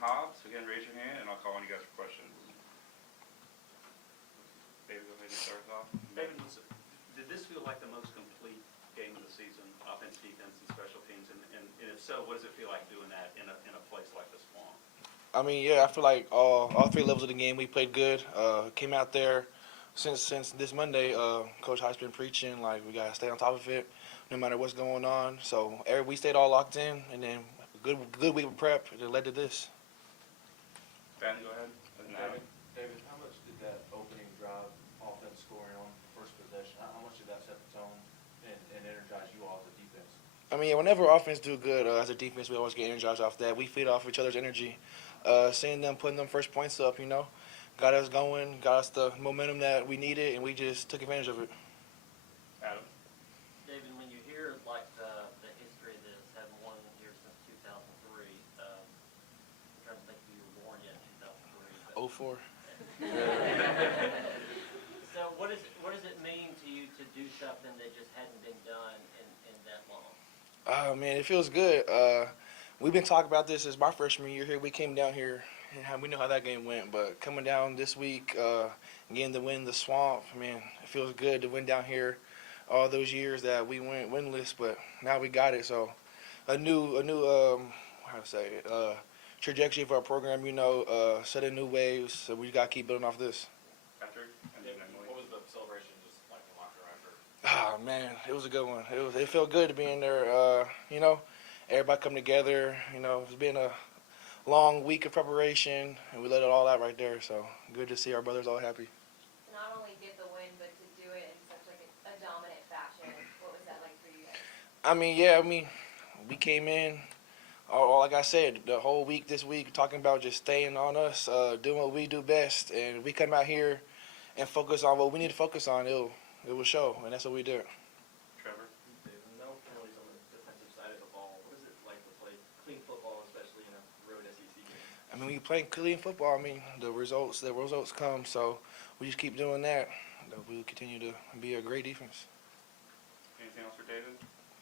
Hobbs. Again, raise your hand, and I'll call on you guys for questions. David, go ahead and start us off. David, did this feel like the most complete game of the season, offense, defense, and special teams? And if so, what does it feel like doing that in a place like the Swamp? I mean, yeah, I feel like all three levels of the game we played good. Came out there since this Monday. Coach Heupel's been preaching like we gotta stay on top of it, no matter what's going on. So we stayed all locked in, and then good week of prep that led to this. Ben, go ahead. David, how much did that opening drive, offense scoring on first possession, how much did that set the tone and energize you all as a defense? I mean, whenever offense do good as a defense, we always get energized off that. We feed off each other's energy. Seeing them putting them first points up, got us going, got us the momentum that we needed, and we just took advantage of it. Adam. David, when you hear like the history of this, having won here since 2003, I'm trying to think if you were born yet in 2003. 04. So what does it mean to you to do something that just hadn't been done in that long? Oh man, it feels good. We've been talking about this as my freshman year here. We came down here, and we know how that game went. But coming down this week, getting to win the Swamp, man, it feels good to win down here. All those years that we went winless, but now we got it. So a new how to say it, trajectory of our program. Setting new waves. So we got to keep building off this. Patrick, and then Emily. What was the celebration just like in the locker room after? Oh man, it was a good one. It felt good to be in there. Everybody come together. It's been a long week of preparation, and we let it all out right there. So good to see our brothers all happy. Not only get the win, but to do it in such like a dominant fashion. What was that like for you guys? We came in. All like I said, the whole week this week talking about just staying on us, doing what we do best, and we come out here and focus on what we need to focus on. It will show, and that's what we did. Trevor. No penalties on the defensive side of the ball. What is it like to play clean football, especially in a road SEC game? When you play clean football, the results come. So we just keep doing that. We'll continue to be a great defense. Anything else for David?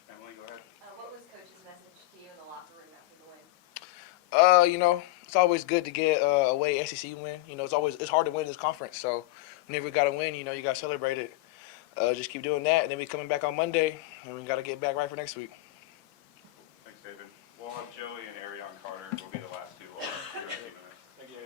Emily, go ahead. What was Coach's message to you in the locker room after the win? It's always good to get a away SEC win. It's hard to win this conference. So whenever we got to win, you got to celebrate it. Just keep doing that, and then we coming back on Monday, and we got to get back right for next week. Thanks, David. We'll have Joey and Arian Carter will be the last two. Here in a few minutes. Thank you.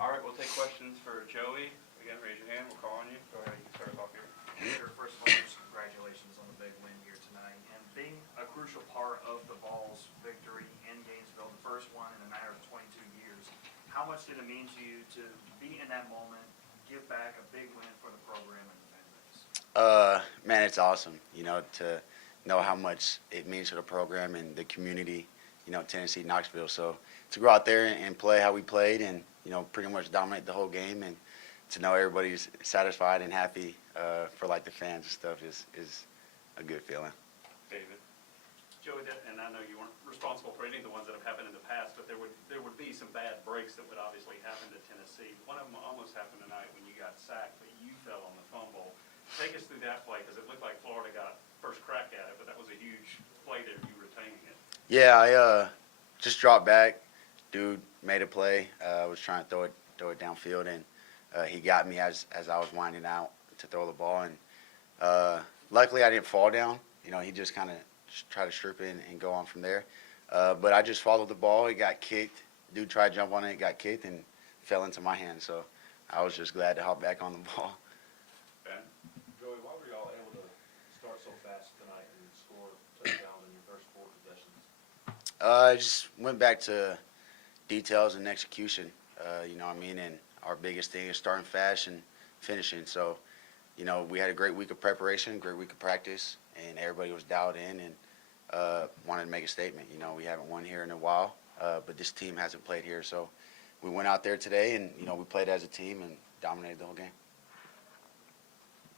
All right, we'll take questions for Joey. Again, raise your hand. We'll call on you. Go ahead. You can start us off here. Sure. First of all, just congratulations on the big win here tonight and being a crucial part of the Vols' victory in Gainesville, the first one in a matter of 22 years. How much did it mean to you to be in that moment, give back a big win for the program and the fan base? Man, it's awesome, to know how much it means to the program and the community, Tennessee, Knoxville. So to go out there and play how we played and, pretty much dominate the whole game and to know everybody's satisfied and happy for like the fans and stuff is a good feeling. David. Joey, and I know you weren't responsible for any of the ones that have happened in the past, but there would be some bad breaks that would obviously happen to Tennessee. One of them almost happened tonight when you got sacked, but you fell on the fumble. Take us through that play because it looked like Florida got first crack at it, but that was a huge play there, you retaining it. Yeah, I just dropped back. Dude made a play. Was trying to throw it downfield, and he got me as I was winding out to throw the ball. And luckily, I didn't fall down. He just kind of tried to strip it and go on from there. But I just followed the ball. It got kicked. Dude tried to jump on it, got kicked, and fell into my hand. So I was just glad to hop back on the ball. Ben. Joey, why were y'all able to start so fast tonight and score touchdowns in your first 4 possessions? I just went back to details and execution, and our biggest thing is starting fast and finishing. So, we had a great week of preparation, great week of practice, and everybody was dialed in, and wanted to make a statement. You know, we haven't won here in a while, but this team hasn't played here, so we went out there today and, you know, we played as a team and dominated the whole game.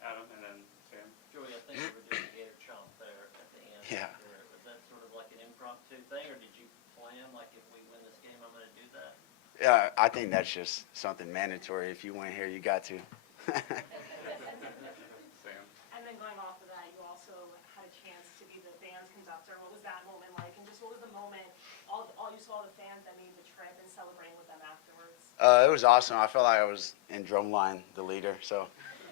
Adam, and then Sam. Joey, I think you were doing Gator chomp there at the end. Yeah. Was that sort of like an impromptu thing, or did you plan, like, if we win this game, I'm gonna do that? Yeah, I think that's just something mandatory. If you win here, you got to. Sam. And then going off of that, you also had a chance to be the band's conductor. What was that moment like? And just what was the moment, all you saw the fans that made the trip and celebrating with them afterwards? It was awesome. I felt like I was in drumline, the leader. So,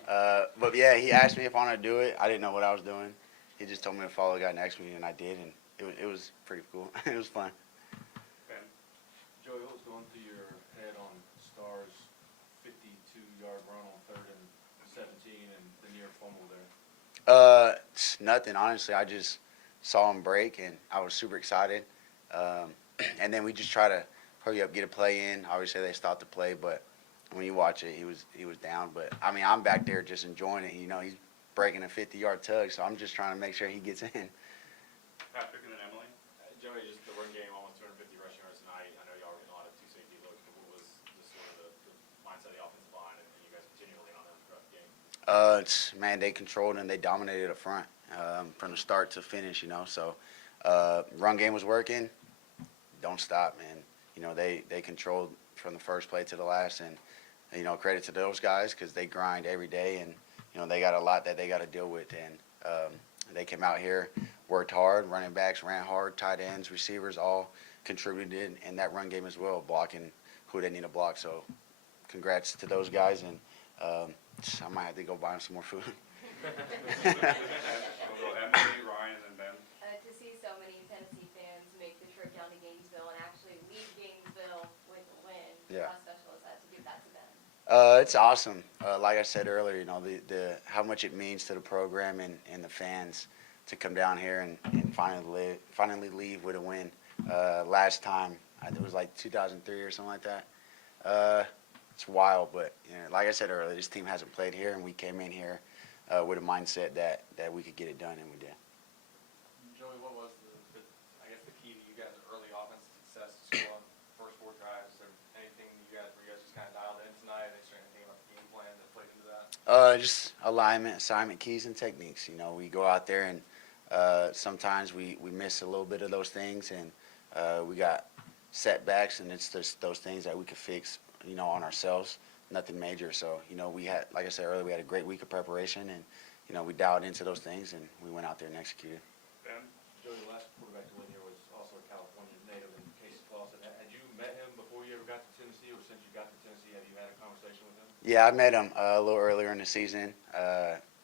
but yeah, he asked me if I wanted to do it. I didn't know what I was doing. He just told me to follow the guy next to me, and I did, and it was pretty cool. It was fun. Ben. Joey, what was going through your head on Star's 52-yard run on 3rd and 17 and the near fumble there? It's nothing, honestly. I just saw him break, and I was super excited. And then we just try to hurry up, get a play in. Obviously, they stopped the play, but when you watch it, he was down. But I mean, I'm back there just enjoying it. You know, he's breaking a 50-yard tug, so I'm just trying to make sure he gets in. Patrick and then Emily. Joey, just the run game, almost 250 rushing yards tonight. I know y'all were getting a lot of two safety looks, but what was just sort of the mindset of the offensive line and you guys continually on them throughout the game? Man, they controlled and they dominated up front from the start to finish, you know. So run game was working. Don't stop, man. You know, they controlled from the first play to the last, and, you know, credit to those guys because they grind every day, and, you know, they got a lot that they got to deal with. And they came out here, worked hard, running backs ran hard, tight ends, receivers all contributed in that run game as well, blocking who they need to block. So congrats to those guys, and I might have to go buy them some more food. We'll go Emily, Ryan, and then Ben. To see so many Tennessee fans make the trip down to Gainesville and actually leave Gainesville with a win, Yeah. how special is that to give that to them? It's awesome. Like I said earlier, you know, the how much it means to the program and the fans to come down here and finally leave with a win. Last time, I think it was like 2003 or something like that. It's wild, but, you know, like I said earlier, this team hasn't played here, and we came in here with a mindset that we could get it done, and we did. Joey, what was I guess the key to you guys' early offensive success to score on the first 4 drives? Is there anything where you guys just kind of dialed in tonight? Is there anything about the game plan that played into that? Just alignment, assignment, keys, and techniques. You know, we go out there and sometimes we miss a little bit of those things, and we got setbacks, and it's just those things that we could fix, you know, on ourselves. Nothing major. So, you know, we had, like I said earlier, we had a great week of preparation, and, you know, we dialed into those things, and we went out there and executed. Ben. Joey, the last quarterback to win here was also a California native in Casey Clausen. Had you met him before you ever got to Tennessee, or since you got to Tennessee, have you had a conversation with him? Yeah, I met him a little earlier in the season.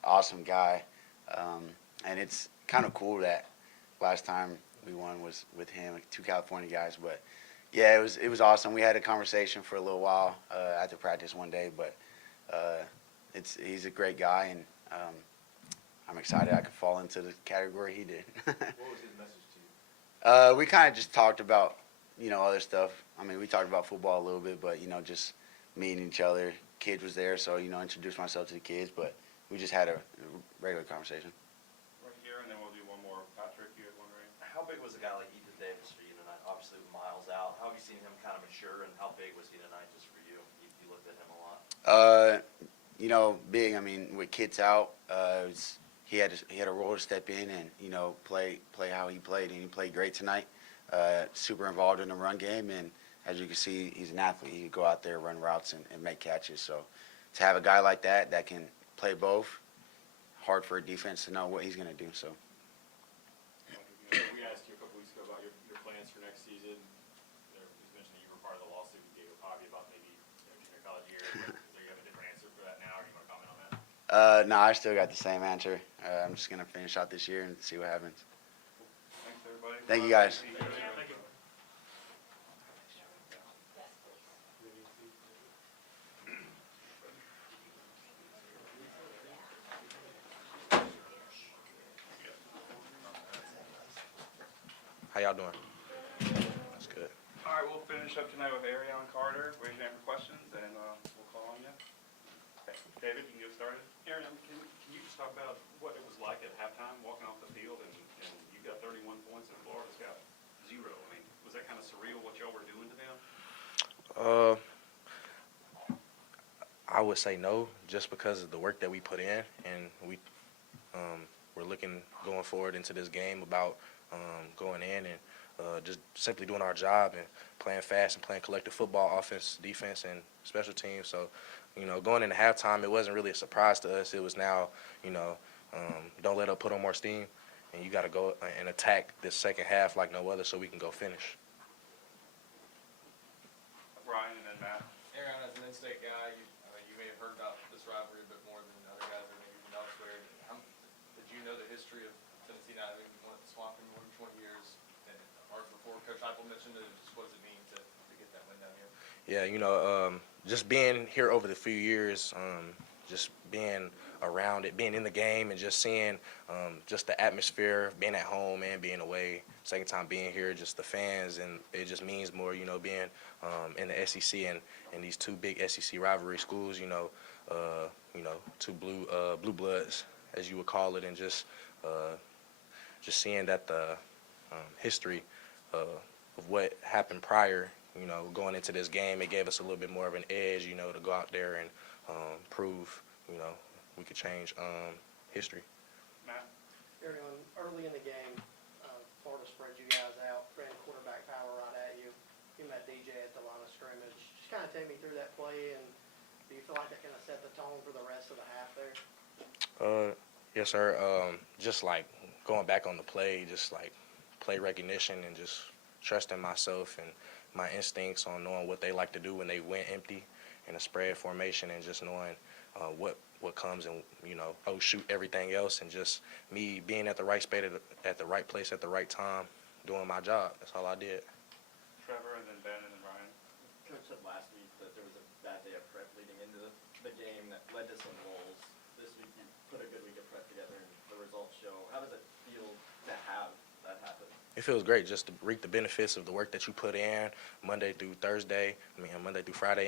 Awesome guy. And it's kind of cool that last time we won was with him, 2 California guys. But, yeah, it was awesome. We had a conversation for a little while after practice one day. But he's a great guy, and I'm excited I could fall into the category he did. What was his message to you? We kind of just talked about, you know, other stuff. I mean, we talked about football a little bit, but, you know, just meeting each other. Kids was there, so, you know, introduced myself to the kids. But we just had a regular conversation. Right here, and then we'll do one more. Patrick, you had one, right? How big was a guy like Ethan Davis for you tonight? Obviously, with Miles out. How have you seen him kind of mature, and how big was he tonight just for you? You looked at him a lot. You know, big. I mean, with kids out, he had a role to step in and, you know, play how he played, and he played great tonight. Super involved in the run game, and as you can see, he's an athlete. He can go out there, run routes, and make catches. So to have a guy like that can play both, hard for a defense to know what he's going to do. So. We asked you a couple weeks ago about your plans for next season. You mentioned that you were part of the lawsuit with David Hobby about maybe junior college year. Do you have a different answer for that now, or do you want to comment on that? No, I still got the same answer. I'm just going to finish out this year and see what happens. Thanks, everybody. Thank you, guys. Thank you. How y'all doing? That's good. All right, we'll finish up tonight with Arian Carter. Raise your hand for questions, and we'll call on you. Okay. David, you can get started. Arian, can you just talk about what it was like at halftime, walking off the field, and you got 31 points? would say no, just because of the work that we put in, and we're looking going forward into this game about going in and just simply doing our job and playing fast and playing collective football, offense, defense, and special teams. So, going into halftime, it wasn't really a surprise to us. It was now, don't let up, put on more steam, and you got to go and attack this second half like no other so we can go finish. Ryan and then Matt. Arian, as an in-state guy, you may have heard about this rivalry a bit more than other guys that maybe from elsewhere. Did you know the history of Tennessee not having won at the Swamp in more than 20 years? And before Coach Heupel mentioned it, just what does it mean to get that win down here? Yeah, just being here over the few years, just being around it, being in the game, and just seeing just the atmosphere, being at home and being away. Second time being here, just the fans, and it just means more, being in the SEC and these two big SEC rivalry schools, two blue bloods, as you would call it, and just seeing that the history of what happened prior, going into this game, it gave us a little bit more of an edge, to go out there and prove, we could change history. Matt. Arian, early in the game, Florida spread you guys out, ran quarterback power right at you. You met DJ at the line of scrimmage. Just kind of take me through that play, and do you feel like that kind of set the tone for the rest of the half there? Yes, sir. Just like going back on the play, just like play recognition and just trusting myself and my instincts on knowing what they like to do when they went empty in a spread formation, and just knowing what comes and, shoot everything else, and just me being at the right space at the right place at the right time, doing my job. That's all I did. Trevor and then Ben and then Ryan. Coach said last week that there was a bad day of prep leading into the game that led to some goals. This week you put a good week of prep together and the results show. How does it feel to have that happen? It feels great just to reap the benefits of the work that you put in Monday through Friday,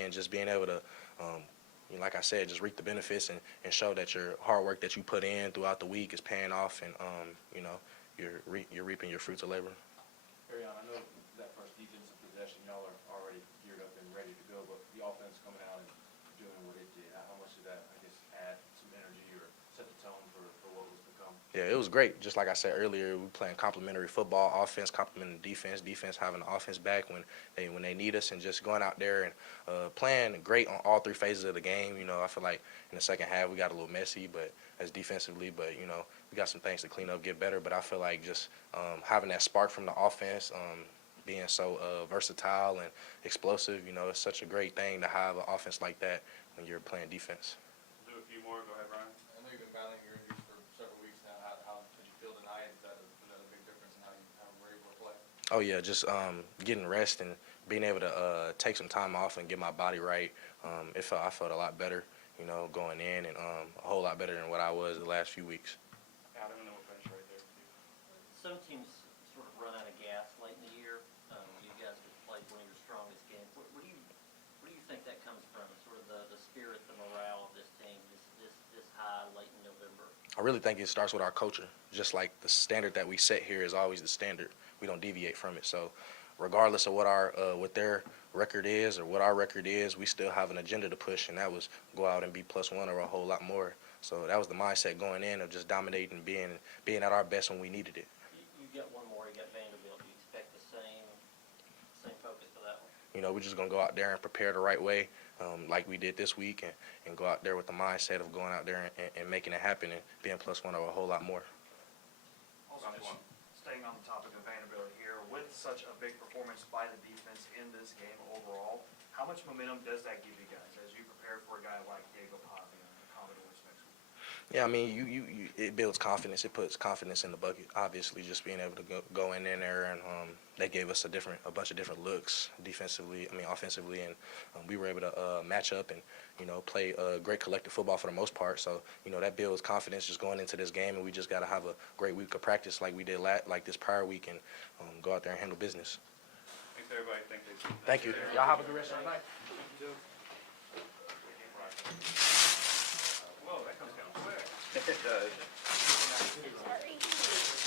and just being able to, like I said, just reap the benefits and show that your hard work that you put in throughout the week is paying off, and you're reaping your fruits of labor. Arian, I know that first defensive possession, y'all are already geared up and ready to go, but the offense coming out and doing what it did, how much did that, I guess, add some energy or set the tone for what was to come? Yeah, it was great. Just like I said earlier, we playing complementary football, offense complementing defense, defense having the offense back when they need us, and just going out there and playing great on all three phases of the game. I feel like in the second half we got a little messy, but as defensively, but we got some things to clean up, get better. But I feel like just having that spark from the offense, being so versatile and explosive, it's such a great thing to have an offense like that when you're playing defense. Do a few more. Go ahead, Ryan. I know you've been battling your injuries for several weeks now. How did you feel tonight? Is that another big difference in how we're able to play? Oh yeah, just getting rest and being able to take some time off and get my body right. I felt a lot better, going in, and a whole lot better than what I was the last few weeks. Adam, and then we'll finish right there. Some teams sort of run out of gas late in the year. You guys have played one of your strongest games. What do you think that comes from? Sort of the spirit, the morale of this team, this high late in November. I really think it starts with our culture. Just like the standard that we set here is always the standard. We don't deviate from it. So regardless of what their record is or what our record is, we still have an agenda to push, and that was go out and be +1 or a whole lot more. So that was the mindset going in of just dominating, being at our best when we needed it. You got one more. You got Vanderbilt. Do you expect the same focus for that one? We're just going to go out there and prepare the right way, like we did this week, and go out there with the mindset of going out there and making it happen and being +1 or a whole lot more. Also, just staying on the topic of Vanderbilt here, with such a big performance by the defense in this game overall, how much momentum does that give you guys as you prepare for a guy like Diego Pavia and the Commodores next week? Yeah, I mean, it builds confidence. It puts confidence in the bucket. Obviously, just being able to go in there, and they gave us a bunch of different looks offensively, and we were able to match up and play great collective football for the most part. So that builds confidence just going into this game, and we just got to have a great week of practice like we did like this prior week, and go out there and handle business. Thanks, everybody. Thank you. Y'all have a good rest of the night. Whoa, that comes down quick. It does. Sorry.